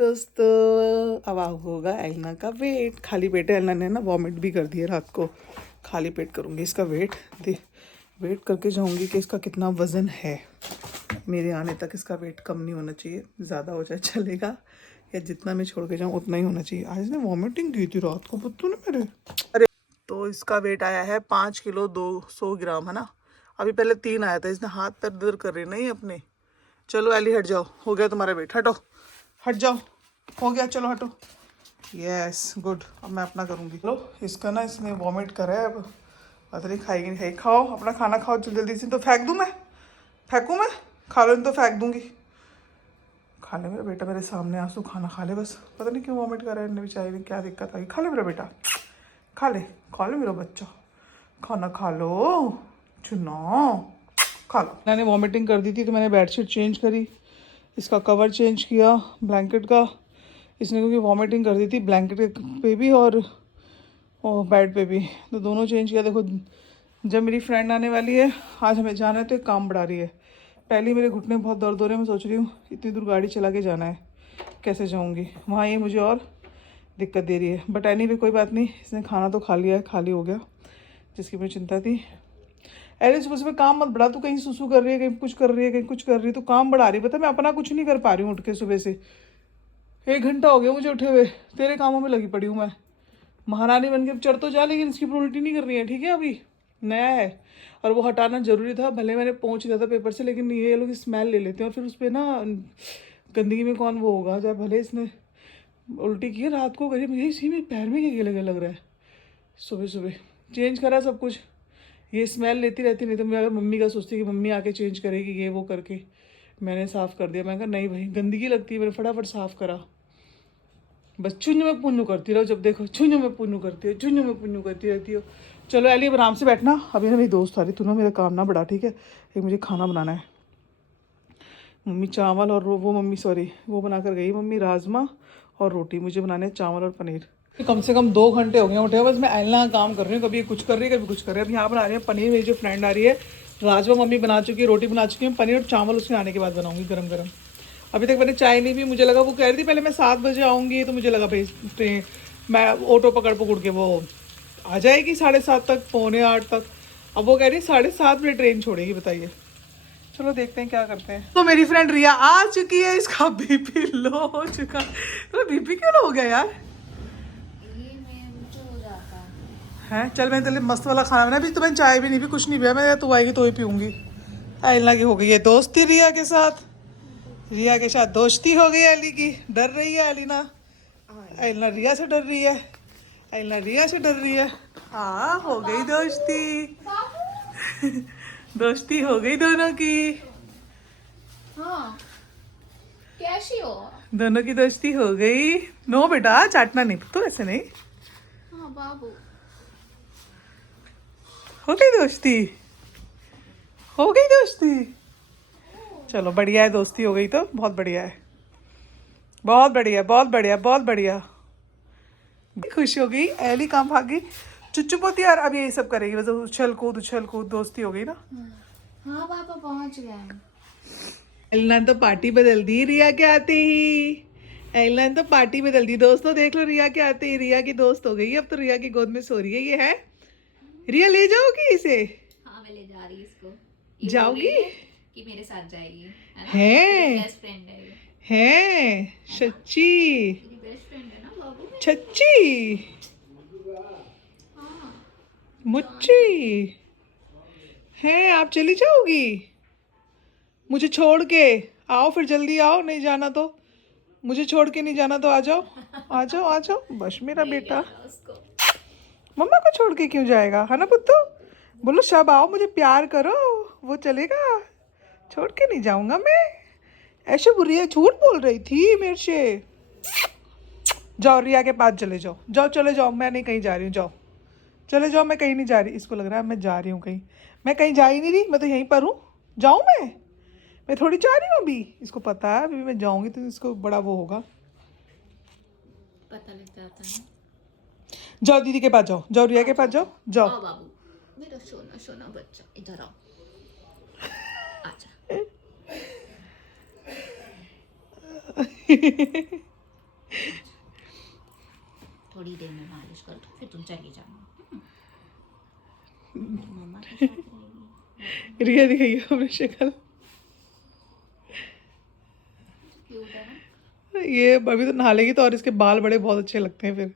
दोस्तों, अब होगा एलना का वेट। खाली पेट एलना ने ना वॉमिट भी कर दिया रात को। खाली पेट करूँगी इसका वेट वेट करके जाऊँगी कि इसका कितना वज़न है। मेरे आने तक इसका वेट कम नहीं होना चाहिए, ज़्यादा हो जाए चलेगा, या जितना मैं छोड़ के जाऊँ उतना ही होना चाहिए। आज इसने वॉमिटिंग की थी रात को पत्तू ने मेरे। अरे तो इसका वेट आया है 5 किलो 200 ग्राम, है ना। अभी पहले 3 आया था। इसने हाथ पैर दर्द कर रही नहीं अपने। चलो एली हट जाओ, हो गया तुम्हारा वेट, हटो हट जाओ, हो गया, चलो हटो। यस गुड, अब मैं अपना करूँगी। चलो इसका ना, इसने वॉमिट करा है, अब पता नहीं खाएगी नहीं खाएगी। खाओ अपना खाना खाओ जल्दी से। तो फेंक दूँ मैं, फेंकूँ मैं? खा लो, तो फेंक दूँगी। खा ले मेरा बेटा, मेरे सामने आंसू, खाना खा ले बस। पता नहीं क्यों वॉमिट कर रहा है बेचारी ने, क्या दिक्कत आई। खा ले मेरा बेटा, खा ले मेरा बच्चा, खाना खा लो चुना, खा लो। मैंने वॉमिटिंग कर दी थी तो मैंने बेडशीट चेंज करी, इसका कवर चेंज किया ब्लैंकेट का। इसने क्योंकि वॉमिटिंग कर दी थी ब्लैंकेट पे भी और बेड पे भी, तो दोनों चेंज किया। देखो जब मेरी फ्रेंड आने वाली है, आज हमें जाना है तो एक काम बढ़ा रही है। पहले मेरे घुटने बहुत दर्द हो रहे हैं, मैं सोच रही हूँ इतनी दूर गाड़ी चला के जाना है, कैसे जाऊँगी वहाँ, ये मुझे और दिक्कत दे रही है। बट एनीवे कोई बात नहीं, इसने खाना तो खा लिया है, खाली हो गया, जिसकी मुझे चिंता थी। अरे सुबह सुबह काम मत बढ़ा, तू कहीं सुसु कर रही है, कहीं कुछ कर रही है, कहीं कुछ कर रही है, तो काम बढ़ा रही है। पता मैं अपना कुछ नहीं कर पा रही हूँ उठ के सुबह से। 1 घंटा हो गया मुझे उठे हुए, तेरे कामों में लगी पड़ी हूँ मैं। महारानी बन के चढ़ तो जा, लेकिन इसकी उल्टी नहीं कर रही है, ठीक है। अभी नया है और वो हटाना ज़रूरी था। भले मैंने पहुँच दिया था पेपर से, लेकिन ये लोग स्मेल ले लेते हैं और फिर उस पर ना गंदगी में कौन वो होगा। जब भले इसने उल्टी की रात को करी, मुझे इसी में पैर में क्या लग रहा है। सुबह सुबह चेंज करा सब कुछ, ये स्मेल लेती रहती। नहीं तो मैं अगर मम्मी का सोचती कि मम्मी आके चेंज करेगी ये वो करके, मैंने साफ़ कर दिया। मैं कहा नहीं भाई गंदगी लगती है, मैंने फटाफट साफ़ करा। बस चुन्नू में पुन्नू करती रहो, जब देखो चुन्नू में पुन्नू करती हो, चुन्नू में पुन्नू करती रहती हो। चलो एली अब आराम से बैठना। अभी ना मेरी दोस्त आ रही, तू ना मेरा काम ना बढ़ा, ठीक है। एक मुझे खाना बनाना है। मम्मी चावल और वो मम्मी सॉरी वो बना कर गई मम्मी, राजमा और रोटी। मुझे बनाने हैं चावल और पनीर। कम से कम 2 घंटे हो गए उठे, बस मैं एलना का काम कर रही हूँ। कभी कुछ कर रही है, कभी कुछ कर रही है। अब यहाँ बना रही है पनीर, मेरी जो फ्रेंड आ रही है। राजमा मम्मी बना चुकी है, रोटी बना चुकी है, पनीर और चावल उसके आने के बाद बनाऊंगी गरम गरम। अभी तक मैंने चाय नहीं भी, मुझे लगा वो कह रही थी पहले मैं 7 बजे आऊँगी, तो मुझे लगा भाई ट्रेन मैं ऑटो पकड़ के वो आ जाएगी 7:30 तक, 7:45 तक। अब वो कह रही 7:30 बजे ट्रेन छोड़ेगी, बताइए। चलो देखते हैं क्या करते हैं। तो मेरी फ्रेंड रिया आ चुकी है, इसका बीपी लो हो चुका। तो बीपी क्यों लो हो गया यार? हैं चल मैंने तेरे मस्त वाला खाना बनाया, अभी तो मैंने चाय भी नहीं पी, कुछ नहीं पिया मैं। तू आएगी तो ही पीऊंगी। एलना की हो गई है दोस्ती रिया के साथ, रिया के साथ दोस्ती हो गई एली की। डर रही है एलिना, एलना रिया से डर रही है, एलना रिया से डर रही है। हाँ हो गई दोस्ती, दोस्ती हो गई दोनों की। हाँ कैसी हो? दोनों की दोस्ती हो गई। नो बेटा चाटना नहीं तो, ऐसे नहीं। हाँ बाबू, हो गई दोस्ती, हो गई दोस्ती। चलो बढ़िया है, दोस्ती हो गई तो बहुत बढ़िया है, बहुत बढ़िया बहुत बढ़िया बहुत बढ़िया। खुश हो गई एली, काम भागी चुच्चू पोती यार। अब यही सब करेगी बस, उछल कूद दोस्ती हो गई ना। हाँ पापा पहुंच गए। एलना तो पार्टी बदल दी रिया के आते ही, एलना तो पार्टी बदल दी। दोस्तों देख लो रिया के आते ही रिया की दोस्त हो गई। अब तो रिया की गोद में सो रही है। ये है रिया, ले जाओगी इसे? हाँ मैं ले जा रही इसको, ये बोल जाओगी? रही है कि मेरे साथ जाएगी, है ना। है मेरी बेस्ट फ्रेंड है ये, है सच्ची, मेरी बेस्ट फ्रेंड है ना बाबू। छच्ची हाँ मुच्ची है। आप चली जाओगी मुझे छोड़ के? आओ फिर जल्दी आओ, नहीं जाना तो मुझे छोड़ के नहीं जाना तो आ जाओ, आ जाओ आ जाओ। बस मेरा ले बेटा जाना उसको। मम्मा को छोड़ के क्यों जाएगा, है ना पुत्तू? बोलो सब आओ मुझे प्यार करो, वो चलेगा। छोड़ के नहीं जाऊंगा मैं। ऐसे बुरी झूठ बोल रही थी मेरे से। जाओ रिया के पास चले जाओ, जाओ चले जाओ, मैं नहीं कहीं जा रही हूँ, जाओ चले जाओ। मैं कहीं नहीं जा रही, इसको लग रहा है मैं जा रही हूँ कहीं। मैं कहीं जा ही नहीं रही, मैं तो यहीं पर हूँ। जाऊँ मैं थोड़ी जा रही हूँ अभी। इसको पता है अभी मैं जाऊँगी तो इसको बड़ा वो होगा। पता लग जाता है। जाओ दीदी के पास जाओ, जाओ रिया के पास जाओ, जाओ। आओ बाबू, मेरा सोना सोना बच्चा, इधर आओ, आजा। थोड़ी देर में मालिश कर दो फिर तुम चली जाना। मम्मा के साथ रहेगी। रिया दिखाइए अपनी शक्ल। क्यूट है ना। ये अभी तो नहा लेगी तो और इसके बाल बड़े बहुत अच्छे लगते हैं फिर।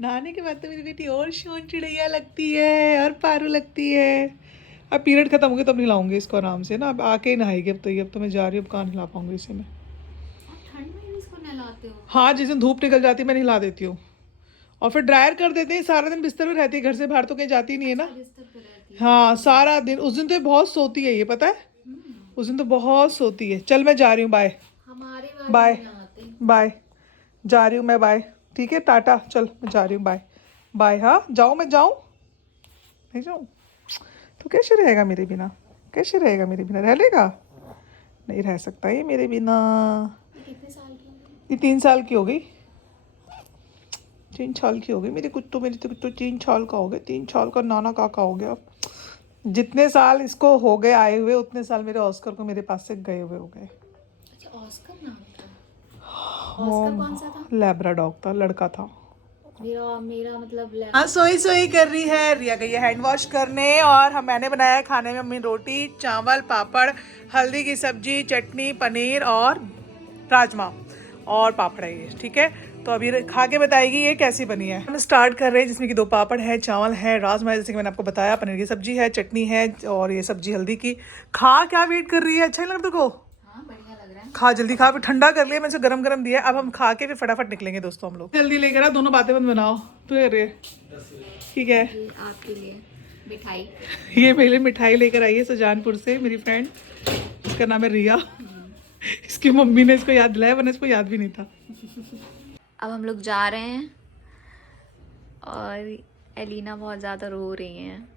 नहाने के बाद तो मेरी बेटी और शोन चिड़ैया लगती है और पारू लगती है। अब पीरियड खत्म हो गया तब नहलाऊंगी इसको आराम से ना। अब आके ही नहाएगी अब तो ये। अब तो मैं जा रही हूँ, अब कहाँ नहला पाऊंगी इसे मैं। आप ठंड में भी इसको नहलाते हो? हाँ, जिस दिन धूप निकल जाती है मैं नहला देती हूँ और फिर ड्रायर कर देते हैं। सारा दिन बिस्तर में रहती है, घर से बाहर तो कहीं जाती नहीं है ना। बिस्तर पे रहती है। हाँ, सारा दिन। उस दिन तो ये बहुत सोती है, ये पता है। उस दिन तो बहुत सोती है। चल मैं जा रही हूँ, बाय हमारे वाले बाय नहीं आते। बाय। जा रही हूँ मैं, बाय। ठीक है, टाटा। चल मैं जा रही हूँ, बाय बाय। हाँ जाऊँ, मैं जाऊँ, नहीं जाऊँ तो कैसे रहेगा मेरे बिना? कैसे रहेगा मेरे बिना? रह लेगा? नहीं रह सकता ये मेरे बिना। ये कितने साल की है? ये 3 साल की हो गई। 3 साल की हो गई मेरी कुछ तो। मेरी तो कुछ तो 3 साल का हो गया। 3 साल का नाना काका हो गया। जितने साल इसको हो गए आए हुए, उतने साल मेरे ऑस्कर को मेरे पास से गए हुए हो गए। अच्छा, ऑस्कर नाम था। ऑस्कर कौन सा था? लैब्राडॉग था, लड़का था। मेरा मतलब हाँ, सोई सोई कर रही है। रिया गई है हैंड वॉश करने और मैंने बनाया है खाने में मम्मी रोटी, चावल, पापड़, हल्दी की सब्जी, चटनी, पनीर और राजमा और पापड़ है ये। ठीक है, तो अभी खा के बताएगी ये कैसी बनी है। हम स्टार्ट कर रहे हैं जिसमें कि 2 पापड़ है, चावल है, राजमा है जैसे कि मैंने आपको बताया, पनीर की सब्जी है, चटनी है और ये सब्जी हल्दी की। खा, क्या वेट कर रही है? अच्छा नहीं लग रहा तेरे को? हाँ, बढ़िया लग रहा है। खा जल्दी खा, फिर ठंडा कर लिया मैंने, गरम गरम दिया है। अब हम खा के फिर फटाफट निकलेंगे दोस्तों हम लोग। जल्दी लेकर आ, दोनों बातें मत बनाओ। तू कर रही है? ठीक है। ये आपके लिए मिठाई। ये मेरे लिए मिठाई लेकर आई है सुजानपुर से मेरी फ्रेंड, इसका नाम है रिया। इसकी मम्मी ने इसको याद दिलाया, वरना इसको याद भी नहीं था। अब हम लोग जा रहे हैं और एलिना बहुत ज़्यादा रो रही हैं।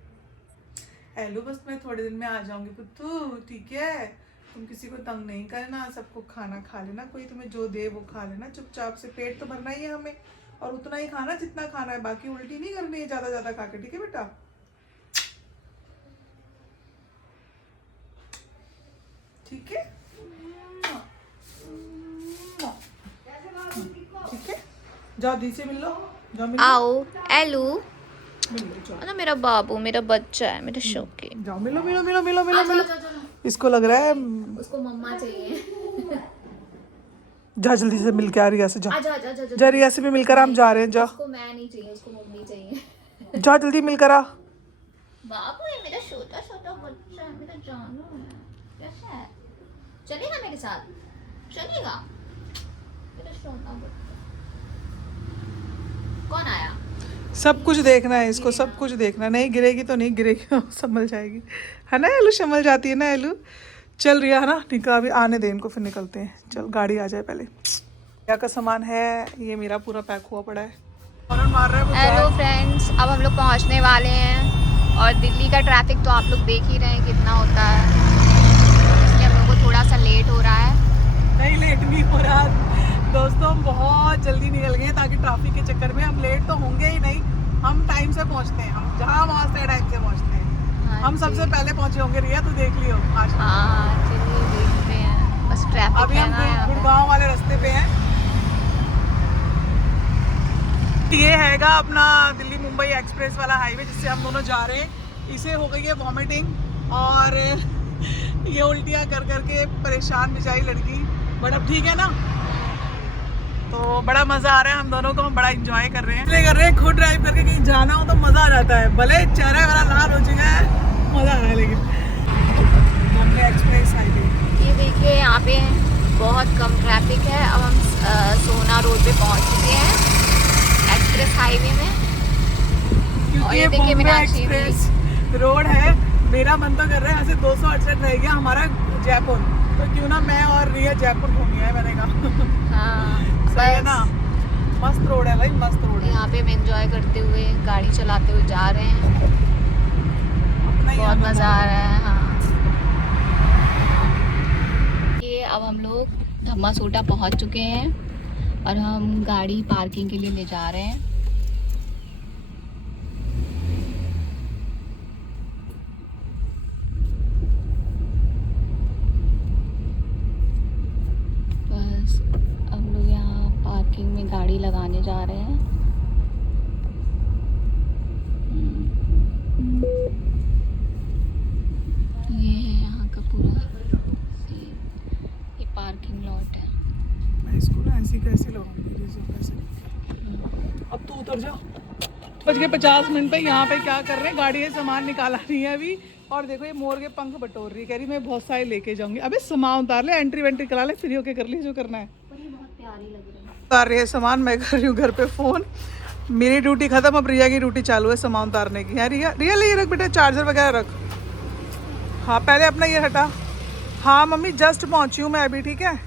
हेलो, बस मैं थोड़े दिन में आ जाऊंगी पुत्तू, ठीक है? तुम किसी को तंग नहीं करना, सबको खाना खा लेना, कोई तुम्हें जो दे वो खा लेना चुपचाप से। पेट तो भरना ही है हमें और उतना ही खाना जितना खाना है, बाकी उल्टी नहीं करनी है ज्यादा ज्यादा खा के, ठीक है बेटा? ठीक है, ठीक है। जाओ दी से मिल लो, जाओ मिल लो। आओ एलू, मिल लो, जाओ ना मेरा बाबू, मेरा बच्चा है, मेरा शौकी। जाओ मिलो मिलो मिलो मिलो मिलो मिलो। इसको लग रहा है उसको मम्मा चाहिए। जा जल्दी से मिल के आ रिया से। जा आजा आजा आजा। जा, रिया से भी मिलकर हम जा रहे हैं। जा उसको मैं नहीं चाहिए, उसको मम्मी चाहिए। जा जल्दी मिलकर आ। बाबू ये मेरा छोटा छोटा बच्चा है, मेरा जानू है। कैसा है? चलेगा मेरे साथ? चलेगा मेरा छोटा बच्चा। कौन आया? सब कुछ देखना है इसको, सब कुछ देखना। नहीं गिरेगी तो नहीं गिरेगी, संभल जाएगी, है ना एलू? संभल जाती है ना एलू? चल रिया, है ना? निकल, अभी आने दे इनको, फिर निकलते हैं। चल गाड़ी आ जाए पहले। क्या का सामान है ये मेरा पूरा पैक हुआ पड़ा है। मार रहा है। हेलो फ्रेंड्स, अब हम लोग पहुंचने वाले हैं और दिल्ली का ट्रैफिक तो आप लोग देख ही रहे हैं कितना होता है, इसलिए हम लोग को थोड़ा सा लेट हो रहा है। नहीं, लेट नहीं हो रहा दोस्तों, हम बहुत जल्दी निकल गए ताकि ट्रैफिक के चक्कर में हम लेट तो होंगे ही नहीं। हम टाइम से पहुंचते हैं, हम जहाँ पहुँचते हैं टाइम से पहुँचते हैं। हाँ हम सबसे पहले पहुँचे होंगे रिया, तू देख लियो आज। हाँ चलिए देखते हैं, बस ट्रैफिक अभी है हम ना यहाँ पे। गुड़गांव वाले रास्ते पे हैं। ये हैगा अपना दिल्ली मुंबई एक्सप्रेस वाला हाईवे जिससे हम दोनों जा रहे हैं। इसे हो गई है वॉमिटिंग और ये उल्टियाँ कर करके परेशान बेचारी लड़की, बट अब ठीक है ना। तो बड़ा मज़ा आ रहा है हम दोनों को, हम बड़ा एंजॉय कर रहे हैं। इसलिए कर रहे हैं, खुद ड्राइव करके कहीं जाना हो तो मज़ा आ जाता है, भले चेहरा वाला लाल हो चुका है, मज़ा आ रहा है। लेकिन बॉम्बे एक्सप्रेस हाईवे, ये देखिए यहाँ पे बहुत कम ट्रैफिक है। अब हम सोना रोड पे पहुँच चुके हैं एक्सप्रेस हाईवे में। और क्योंकि ये ये देखिए बॉम्बे मीनाक्षी एक्सप्रेस रोड है। मेरा मन तो कर रहा है यहाँ से 268 रह गया हमारा जयपुर, तो क्यों ना मैं और रिया जयपुर घूमी है, मैंने कहा। हाँ सही है ना? मस्त रोड है भाई, मस्त रोड है। यहाँ पे हम एंजॉय करते हुए गाड़ी चलाते हुए जा रहे हैं, अपना ही बहुत आनंद मज़ा आ है। रहा है। हाँ, ये अब हम लोग धम्मा सोटा पहुँच चुके हैं और हम गाड़ी पार्किंग के लिए ले जा रहे हैं। बस हम लोग यहाँ पार्किंग गाड़ी लगाने जा रहे हैं। ये है यहाँ का पूरा ये पार्किंग लॉट है। मैं इसको ना ऐसी कैसी लगाऊंगी ऐसे। अब तू उतर जा। 50 पे यहाँ पे क्या कर रहे हैं, गाड़ी है सामान निकाला नहीं है अभी। और देखो ये मोर के पंख बटोर रही है, कह रही मैं बहुत सारे लेके जाऊंगी। अबे सामान उतार ले, एंट्री वेंट्री करा ले, फ्री होके कर ली जो करना है। पर ये बहुत प्यारी लग रही है। उतार रही है सामान, मैं कर रही हूँ घर पे फ़ोन। मेरी ड्यूटी खत्म, अब रिया की ड्यूटी चालू है सामान उतारने की। है रिया, रिया ले ये रख बेटा, चार्जर वगैरह रख। हाँ पहले अपना ये हटा। हाँ मम्मी जस्ट पहुँची हूँ मैं अभी, ठीक है।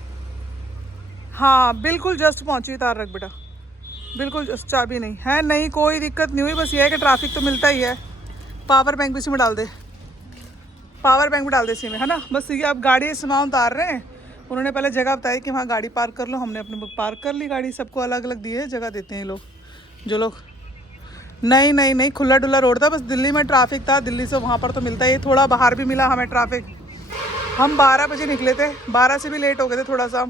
हाँ बिल्कुल जस्ट पहुँची, तार रख बेटा, बिल्कुल जस्ट। चाबी नहीं है, नहीं कोई दिक्कत नहीं हुई, बस ये है कि ट्रैफिक तो मिलता ही है। पावर बैंक भी इसी में डाल दे, पावर बैंक भी डाल दे इसी में, है ना। बस ये अब गाड़ी सामान उतार रहे हैं। उन्होंने पहले जगह बताई कि वहाँ गाड़ी पार्क कर लो, हमने अपने पार्क कर ली गाड़ी। सबको अलग अलग दी है जगह, देते हैं लोग जो लोग। नहीं नहीं नहीं, खुला डुला रोड था, बस दिल्ली में ट्रैफिक था, दिल्ली से वहाँ पर तो मिलता है। थोड़ा बाहर भी मिला हमें ट्रैफिक। हम 12 बजे निकले थे, 12 से भी लेट हो गए थे थोड़ा सा।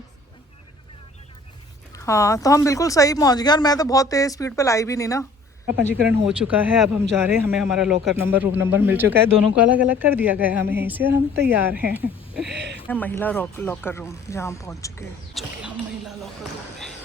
हाँ तो हम बिल्कुल सही पहुँच गए, और मैं तो बहुत तेज़ स्पीड पर लाई भी नहीं ना। पंजीकरण हो चुका है, अब हम जा रहे हैं। हमें हमारा लॉकर नंबर, रूम नंबर मिल चुका है, दोनों को अलग अलग कर दिया गया है हमें यहीं से, और हम तैयार हैं। महिला लॉकर रूम जहाँ हम पहुँच चुके हैं। हम महिला लॉकर रूम में